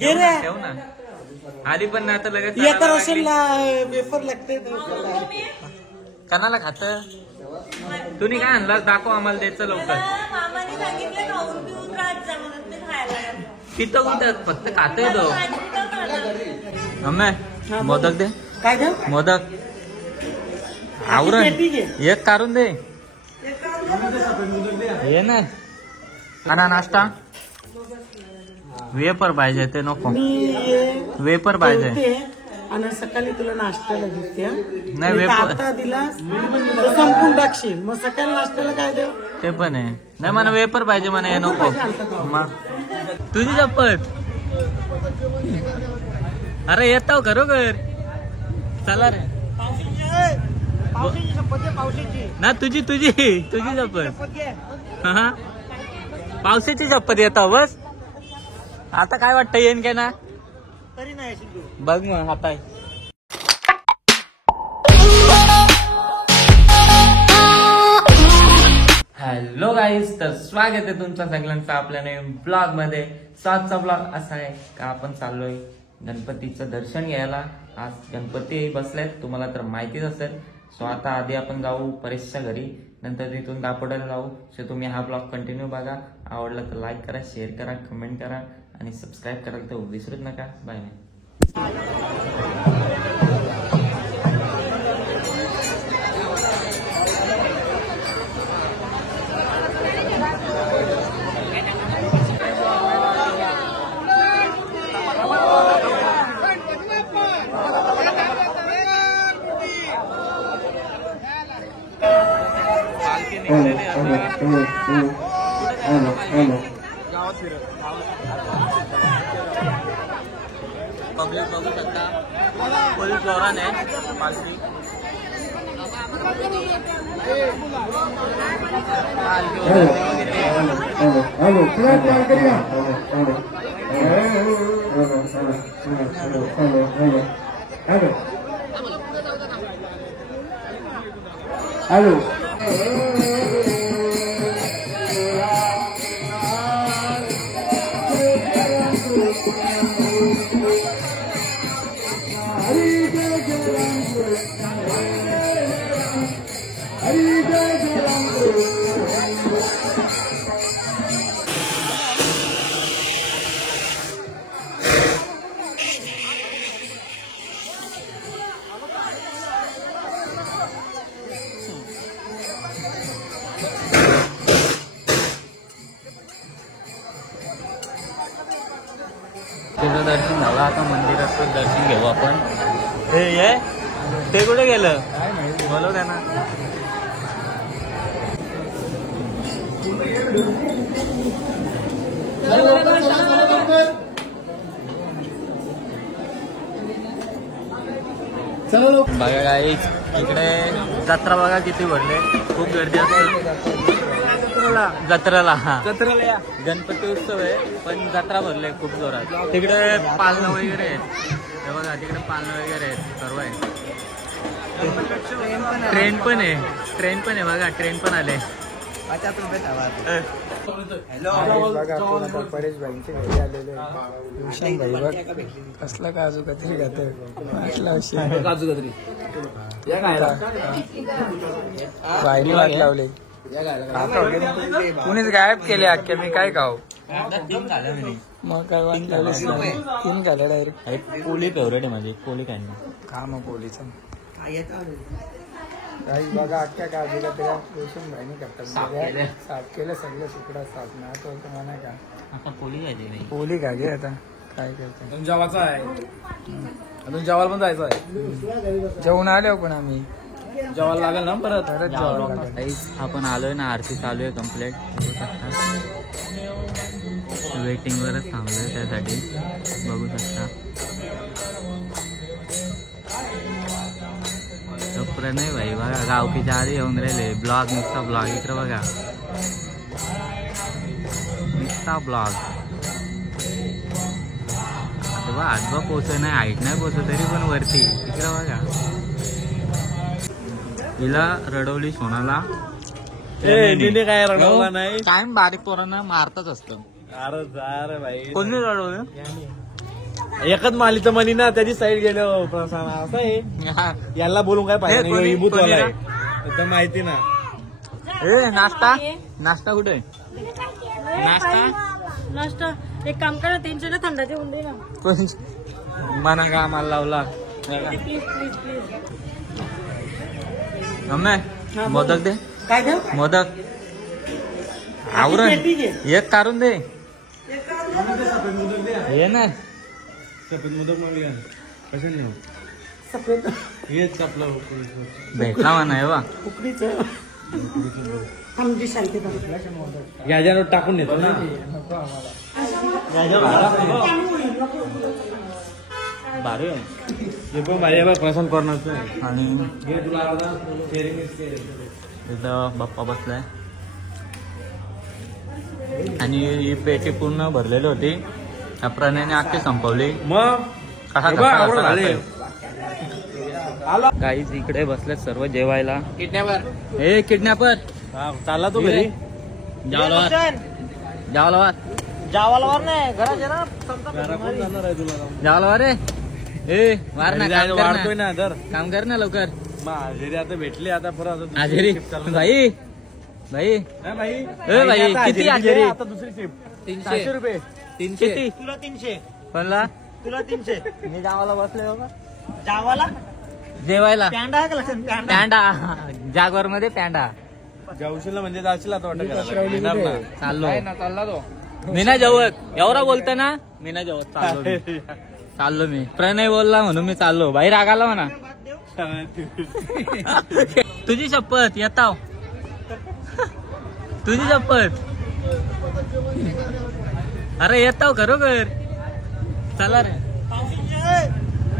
घे रे ठेव ना. आली पण ना आता लगेच येता रसेलला वेफर लागते कणाला खात तुम्ही काय आणला दाखव आम्हाला द्यायचं लवकर. मामाने सांगितलं खाऊन पिऊन राहत जा म्हणून ते खायला. तिथं कुठं फक्त खातोय तो. मम्मी मोदक दे. काय द्या मोदक आवरण एक काढून दे. ये ना खाना नाश्ता वेपर पाहिजे ते नको. वेपर पाहिजे आणि सकाळी तुला नाश्त्याला घेते नाही वेपर आता दिला संपून टाकशील मग सकाळी नाश्त्याला काय देऊ ते पण आहे. नाही मला वेपर पाहिजे मला हे नको. मग तुझी चप्पल अरे येतो खरोखर चला रे ना तुझी तुझी तुझी चप्पल हा पावसाची चप्पल येतो बस. आता काय वाटतं येईन काय ना तरी नाही बघ मग हाताय. हॅलो गाईज तर स्वागत आहे तुमचं सगळ्यांचं आपल्या नवीन ब्लॉग मध्ये. सातचा ब्लॉग असा आहे का आपण चाललोय गणपतीचं दर्शन घ्यायला. आज गणपती बसलेत तुम्हाला तर माहितीच असेल. सो आता आधी आपण जाऊ परेशच्या घरी नंतर तिथून दापोड्याला जाऊ. सो तुम्ही हा ब्लॉग कंटिन्यू बघा. आवडला तर लाईक करा शेअर करा कमेंट करा आणि सबस्क्राईब करायला तर विसरूच नका. Bye bye. पब्लिक बघू शकता फुल जोरान आहे पालखी. हॅलो तिचं दर्शन झालं. आता मंदिराचं दर्शन घेऊ आपण. हे ये ते कुठे गेलं बोलव त्यांना. बघा काही इकडे जत्रा बघा किती भरले. खूप गर्दी असते जत्रेला. हा जत्रेला गणपती उत्सव आहे पण जत्रा भरले खूप जोरात. तिकडे पालणं वगैरे आहेत हे बघा तिकडे पालणं वगैरे आहेत सर्व आहे. ट्रेन पण आहे बघा ट्रेन पण आले. परेश भाईंचे घरी आलेले भूषण भाई बघ कसला काजू कतरी खात काजू कतरी भाईने वाट लावले. कुणीच गायब केले अख्खे. मी काय खाऊ मग काय वाट लावले. तीन झाले डायरेक्ट. पोली फेवरेट आहे माझी. पोली काय का मग पोलीचं काही बघा अख्ख्या काजू कतऱ्या भूषण भाईने करतात. साफ केलं सगळं सुकडा साफ नाही तो म्हणा का आता पोली खायची पोली खाली आता काय करतो. जेवायचं आहे अजून जेवायला पण जायचं आहे. जेवण आलो पण आम्ही जेवायला लागेल ना परत. आपण आलोय ना. आरती चालू आहे कम्प्लीट. वेटिंग वरच थांबलोय त्यासाठी बघू शकता. कपडे नाही भाई बघा गावकीच्या आधी येऊन राहिले. ब्लॉग नुसता ब्लॉग इकडे बघा नुसता ब्लॉग. आता आजबा पोचत नाही हाईट नाही पोचत तरी पण वरती इकडे बघा. हिला रडवली सोनाला. काय रडवला नाही. टाइम बारीक पोरांना मारतच असतं. अरे जा रे भाई. कोणी रडवलं एकच मालीचं मनी ना त्याची साईड गेलो प्रसाद असं आहे याला बोलून काय हे पाहिजे कोणी- नाही, इबूत वाला कोणी आहे एकदम माहिती ना. ए नाश्ता नाश्ता कुठे नाश्ता नाश्ता एक काम करा त्यांच्या ना थंडाचे होऊन दे ना कोण मना का आम्हाला लावला please please please. Mummy modak दे काय देऊ मोदक आवरण एक काढून दे ये ना सफेद मोदक मागूया कशाने नेऊ? सफेद हेच आपलं भेटला म्हणा हे बा उकडीचं आमची शांती याच्यावर टाकून देतो ना. भारी आहे. हे पण माझ्या बा प्रसन्न करण्याचं आहे. आणि हे तुला आता sharing is sharing. इथं बाप्पा बसलाय आणि ही पेटी पूर्ण भरलेली होती त्या प्रणयाने अख्खी संपवली मग कसा हे बघ, आवडून झाले. काहीच इकडे बसले सर्व जेवायला हे किडनॅपर हा, चालला तो घरी जावलावर जावलावर जावालावर नाही घरा जरा घरा कोण जाणार आहे तुला जावलावर रे ए मार ना काम कर वाढतोय ना. ना तर काम कर ना लवकर मग हाजेरी आता भेटली आता परत आता दुसरी हाजेरी shift चालू भाई भाई हा, भाई ए, भाई, आता किती दिली, हाजेरी? आता दुसरी शिफ्ट 300 रुपये किती तुला 300 कोणला तुला 300 मी गावाला बसले बाबा जावाला जेवायला पॅन्डा आहे का लक्षात पॅन्डा पॅन्डा जागवर मध्ये पॅन्डा जाऊशील ना म्हणजे जाशील आता वाटत येणार ना. चाललो चालला तो मी ना जेवत एवढा बोलतोय ना मी ना जेवत चाललो मी. चाललो मी प्रणय बोलला म्हणून मी चाललो बाई रागाला म्हणा तुझी शपथ येताव तुझी शपथ अरे येताव खरोखर चला रे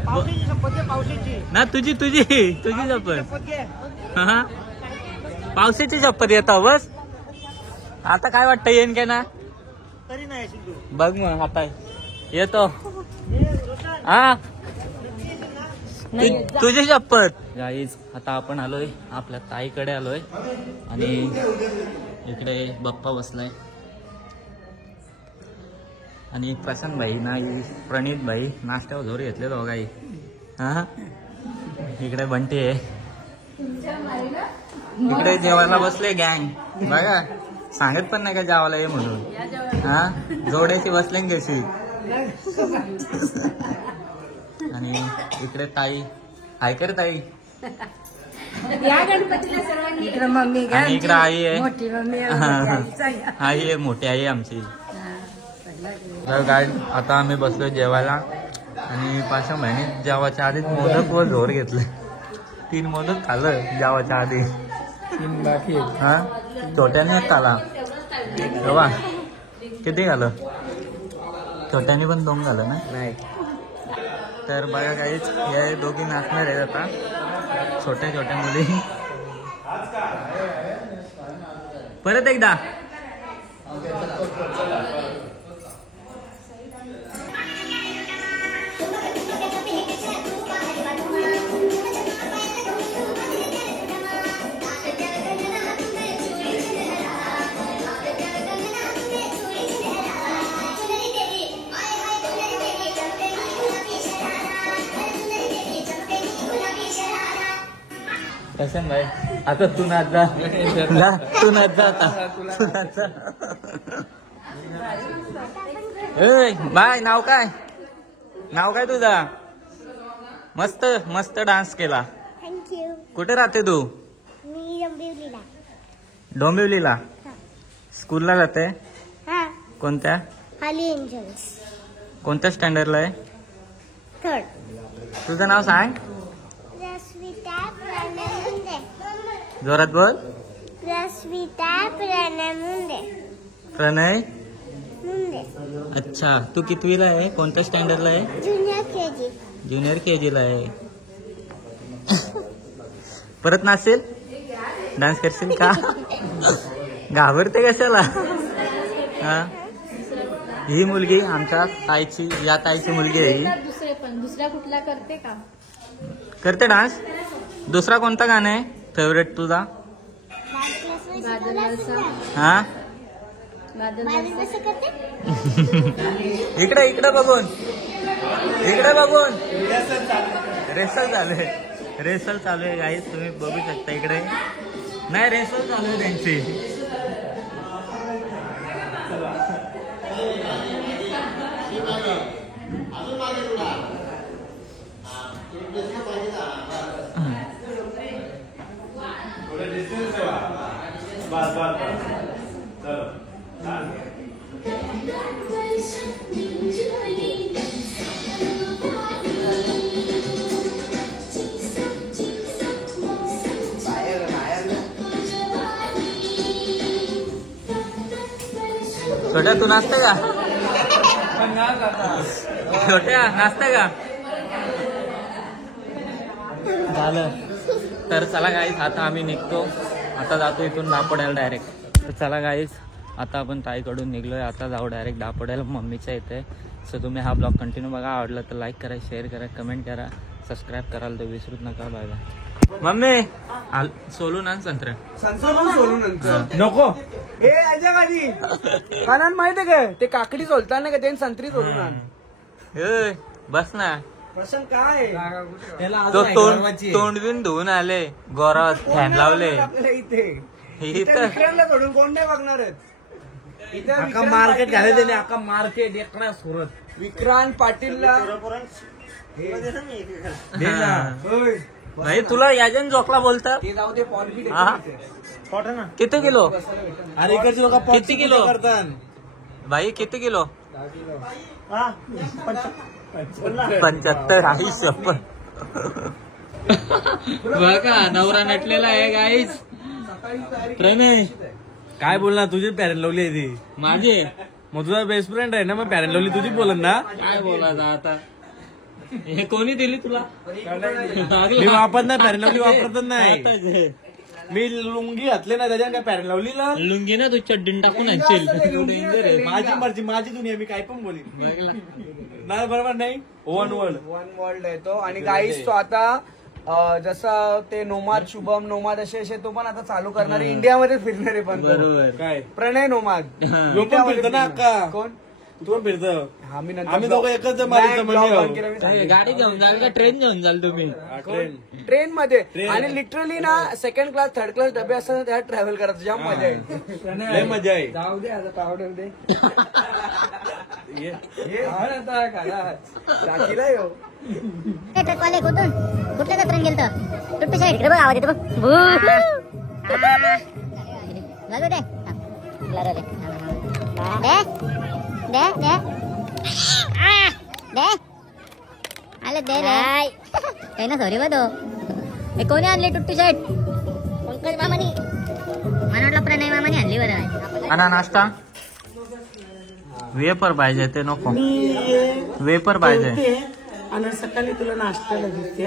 पावशीची शपथ घे पावशीची ना तुझी तुझी तुझी शपथ शपथ घे हा पावसाची शपथ येताव बस आता काय वाटतं येईन का ना तरी नाही येशील तू बघ मग आता येतो हा तुझी शपथ गाईज आता आपण आलोय आपल्या ताईकडे आलोय आणि इकडे बाप्पा बसलाय आणि प्रशांत भाई ना प्रणित भाई नाश्त्यावर जोर घेतले दोघाही हा इकडे बंटी आहे इकडे जेवायला बसले गँग बघा सांगत पण नाही का जेवायला ये म्हणून हा जोड्याची बसले कशी आणि इकडे ताई हाय कर ताई या गणपतीला सर्वांनी इकडे मम्मी घ्या आणि इकडे आई आहे मोठी मम्मी आहे, हा, मोठी हा. आईचा आहे. आई आहे मोठी आई आहे आमची हा, पहिला दिवस. तर काय आता आम्ही बसलो जेवायला आणि 5 महिने जेवायच्या आधीच मोदक व झोर घेतले 3 मोदक खाल्लं जेवायच्या आधी 3 बाकी हा छोट्याने खाला तेव्हा किती खाल्लं छोट्याने पण 2 झालं ना नाही तर बघा काहीच हे दोघी नाचणार आहेत आता छोट्या छोट्या मुली परत एकदा प्रशांत भाई आता तू नाच जा तू नाच जा आता तू नाच जा ए बाय नाव काय तुझा मस्त मस्त डान्स केला थँक्यू कुठे राहते तू मी डोंबिवलीला डोंबिवलीला स्कूलला जाते हा कोणत्या हाली एंजल्स कोणत्या स्टँडर्डला आहे 3rd तुझं नाव सांग रश्मिता प्रणमुंदे जोरात बोल रश्मिता प्रणमुंदे प्रणय मुंदे अच्छा तू कितवीला आहे कोणत्या स्टँडर्डला आहे ज्युनियर केजी ज्युनियर केजीला आहे परत नाचशील डान्स करशील का घाबरते कशाला हा ही मुलगी आमच्या ताईची या ताईची मुलगी आहे ही दुसरे पण दुसऱ्या कुठला करते का करते डान्स दुसरा कोणता गाणं आहे फेवरेट तुझा गाजरचा हा माझं कसं करते इकडे बघून इकडे बघून रेसल चालू आहे गाईस, तुम्ही बघू शकता इकडे. नाही रेसल चालू आहे त्यांची. छोट्या तू नाचते का? छोट्या नाचते का? झालं तर चला गाईस, आता आम्ही निघतो. आता जातो इथून दापोड्याला डायरेक्ट. तर चला गाईस, आता आपण ताईकडून निघलोय. आता जाऊ डायरेक्ट दापोड्याला मम्मीच्या इथे. सो तुम्ही हा ब्लॉग कंटिन्यू बघा. आवडला तर लाईक करा, शेअर करा, कमेंट करा, सबस्क्राईब करायला तर विसरूच नका. Bye bye. मम्मी सोलून आण संत्र. नको कानान माहितीये का ते काकडी सोलताना का त्यांनी संत्री सोडून आण. बस ना. प्रसंग काय तो तोंड बिन धुवून आले, गोरा फॅन लावले इथे सोडून कोण नाही बघणार आहेत. अख्खा मार्केट घाले त्याने, अख्खा मार्केट एकना सुरत. विक्रांत पाटीलला भाई तुला याजन जोकला बोलतात. ते जाऊ दे. पॉलिटिक्स ना किती किलो? अरे इकडचे लोक किती किलो करतात भाई? किती किलो? 75. आई शपथ. बघा नवरा नटलेला आहे गाईज. प्रणय काय बोलणार? तुझी पॅरेंट लावली आहे ती माझी. मग तुझा बेस्ट फ्रेंड आहे ना, मग पॅरेंट लावली तुझी बोलन ना. काय बोलायचं आता? हे कोणी दिली तुला? मी वापरत नाही पॅरेंट लावली, वापरतच नाही. मी लुंगी घातले ना त्याच्या काय पॅरेंट लावली ना. लुंगी ना तू चड्डीन टाकून आणशील. माझी मर्जी, माझी दुनिया, मी काय पण बोलीन. नाही बरोबर नाही. वन वर्ल्ड आहे तो. आणि गाईस तो आता जसं ते नोमाद, शुभम नोमाद असे तो पण आता चालू करणार आहे. इंडियामध्ये फिरणार आहे. पण बरोबर. काय प्रणय नोमाद लोक फिरतो ना अक्का. कोण तू पण फिरतो. आम्ही दोघं एकच गाडी घेऊन जाल का ट्रेन घेऊन जाल तुम्ही? ट्रेन मध्ये. आणि लिटरली ना सेकंड क्लास थर्ड क्लास डबे असतात त्यात ट्रॅव्हल करायचं जाम मजा येईल. लय मजा आहे. जाऊ दे आता पावडर दे. राखीला येऊ ट्रकवाले कुठून कुठल्या जत्रेन गेलत? टुट्टू साईड इकडे बघ, आवाज येतो बघ. लागू दे दे दे दे आले दे रे. काही ना सॉरी बघ. हे कोणी आणली टुट्टू साईड? पंकज मामानी. मला वाटलं प्रणय मामानी आणली. बरं आणि नाश्ता वेपर पाहिजे ते नको. वेपर पाहिजे. आणि सकाळी तुला नाश्त्याला दिसते.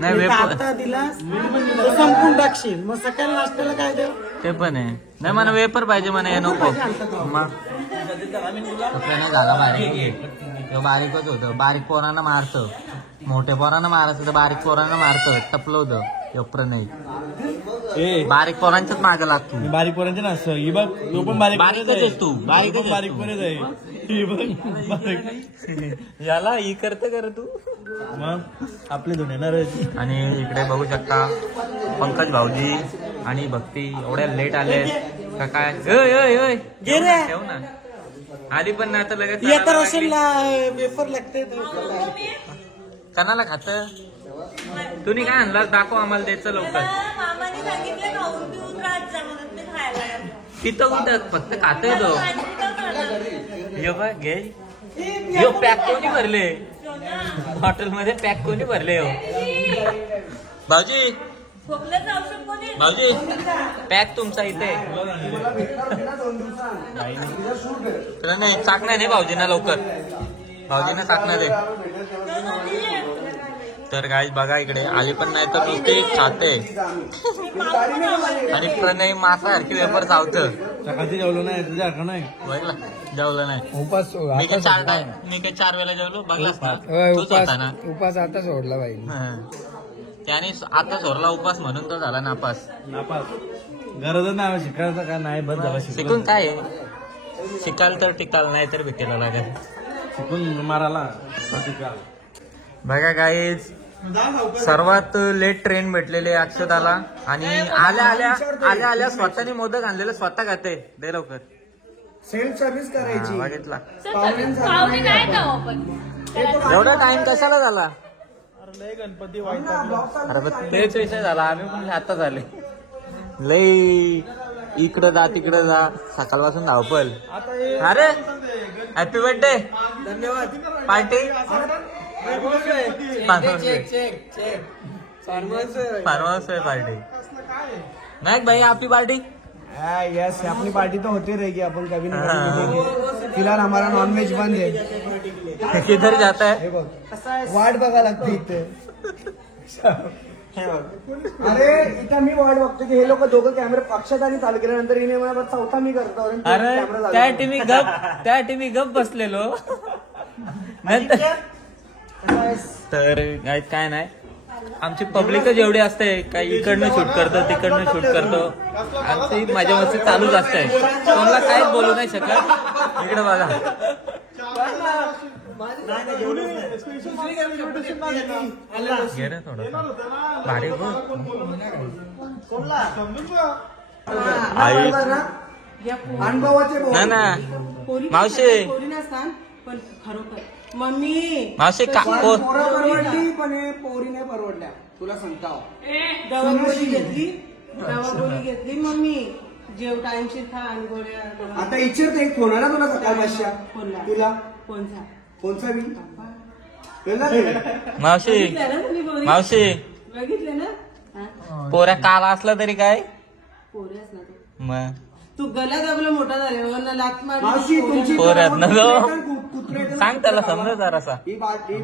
नाही वेपर आता दिला संपून टाकशील, मग सकाळी नाश्त्याला काय देऊ? ते पण आहे. नाही मला वेपर पाहिजे म्हणे, हे नको. मग नाही झाला बारीक. तो बारीकच होतं. बारीक पोरांना मारतं, मोठ्या पोरांना मारायचं तर बारीक पोरांना मारतं. टपलं होतं यप्र नाही. बारीक पोरांच्याच मागे लागतो. बारीक पोरांचे ना ही बघ. तो पण बारीकच आहेस तू. बारीकच बारीक पोरच आहे. ही बघ याला ही करत कर तू. मग आपले दोन येणार. आणि इकडे बघू शकता पंकज भाऊजी आणि भक्ती एवढ्या लेट आले का काय? ठेव ना. आधी पण नाही तर लगेच येतर असेल ना वेफर लागते. कणाला खात? तुम्ही काय आणला? दाखव आम्हाला द्यायचं लवकर. मामाने सांगितलं खाऊन पिऊन राहत जा म्हणून मी खायला लागले. तिथं कुठं फक्त खातोय तो. यो बघ घे. यो पॅक कोणी भरले? हॉटेलमध्ये पॅक कोणी भरले? हो भाऊजी, खोकल्याचं औषध कोणी? भाऊजी पॅक तुमचा इथे. नाही चाकणं नाही भाऊजींना लवकर. भाऊजींना चाकणं दे. तर गाईज बघा इकडे आली पण नाही तर नुसते खाते. आणि प्रणय मासासारखी वेपर चावतं. सकाळची जेवलो नाही तुझ्या आठवण नाही. बघला जेवलं नाही. उपास मी काय 4 वेळा जेवलो. बघलास ना तूच होता ना. उपास आता सोडला बाई. त्याने आता सोडला उपास म्हणून तो झाला नापास. गरज नाही शिकायचं का नाही. बस झाला शिकून काय शिकाल तर टिकाल, नाही तर भेटेला लागेल. शिकून माराला बघा गाईज सर्वात लेट ट्रेन भेटलेली अक्षताला आणि आल्या आल्या स्वतःने मोदक आणलेलं स्वतः खाते दे लवकर सेल्फ सर्व्हिस करायची बघितला पाहुणे नाही का आपण एवढा टाइम कशाला झाला लय गणपती वाईट अरे पण तेच विषय झाला आम्ही पण आता झाले लई इकडं जा तिकडं जा सकाळपासून धावपल अरे हॅपी बर्थडे धन्यवाद पार्टी फार्मर्स पार्टी नाही भाई आपली पार्टी यस अपनी पार्टी तो होती रहेगी अपन कभी ना कभी मिलेंगे। फिलहाल हमारा नॉनव्हेज बंद है किधर जाता है हे बघ वाट बघा लागते इथे अरे इथं मी वाट बघतो की हे लोक दोघं कॅमेरा पक्षात आणि चालू केल्यानंतर हिने मला चौथा मी करतो अरे त्या टीमी गप बसलेलो तर काय नाही आमची पब्लिकच एवढी असते काही इकडनं शूट करतो तिकडनं शूट करतो आमची माझ्या मस्ती चालूच असते कोणाला काहीच बोलू नाही शकत इकडे बघा घे रे थोडं भारी बघ आई अनुभवाचे ना ना मावशी पण खरोखर मम्मी मावशी पोरा परवडली पण हे पोरी नाही परवडल्या तुला सांगता दवागोळी घेतली मम्मी जेव टाइमशीर खा आणि गोळ्या आता इच्छित एक फोन आला तुला सकाळ पाचशा कोणला तुला कोणचा कोणचा मी मावशी मावशी बघितले ना पोऱ्या काल असला तरी काय पोऱ्याच ना तू. मग तू गला दाबला मोठा झाले लात मावशी तुमची पोऱ्यात ना तो कुत्रे सांग त्याला समजा जरासा ही बाटली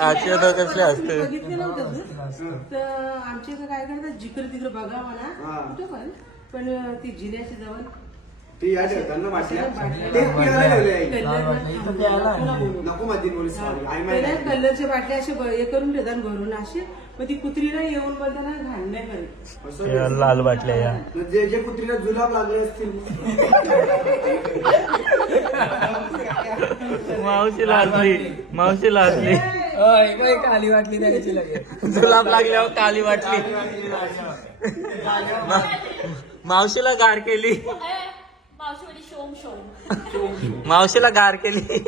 आजच्या कसले असते बघितले नव्हतं तू? तर आमच्या इथं काय करतात जिकडे तिकडे बघा म्हणा कुठं पण ती जिऱ्याची जवळ ती या ठेवतात ना बाटल्या ते पियाला ठेवले नको माझी बोली सॉरी आई माहिती कलरच्या बाटल्या असे हे करून ठेवतात घरून असे मग ती कुत्रीला येऊन बोलताना घाण नाही करत लाल बाटल्या या जे जे कुत्रीला जुलाब लागले असतील मावशी लाजली काली वाटली त्याची लगेच जुलाब लागल्यावर काली वाटली मावशीला गार केली मावशीला गार केली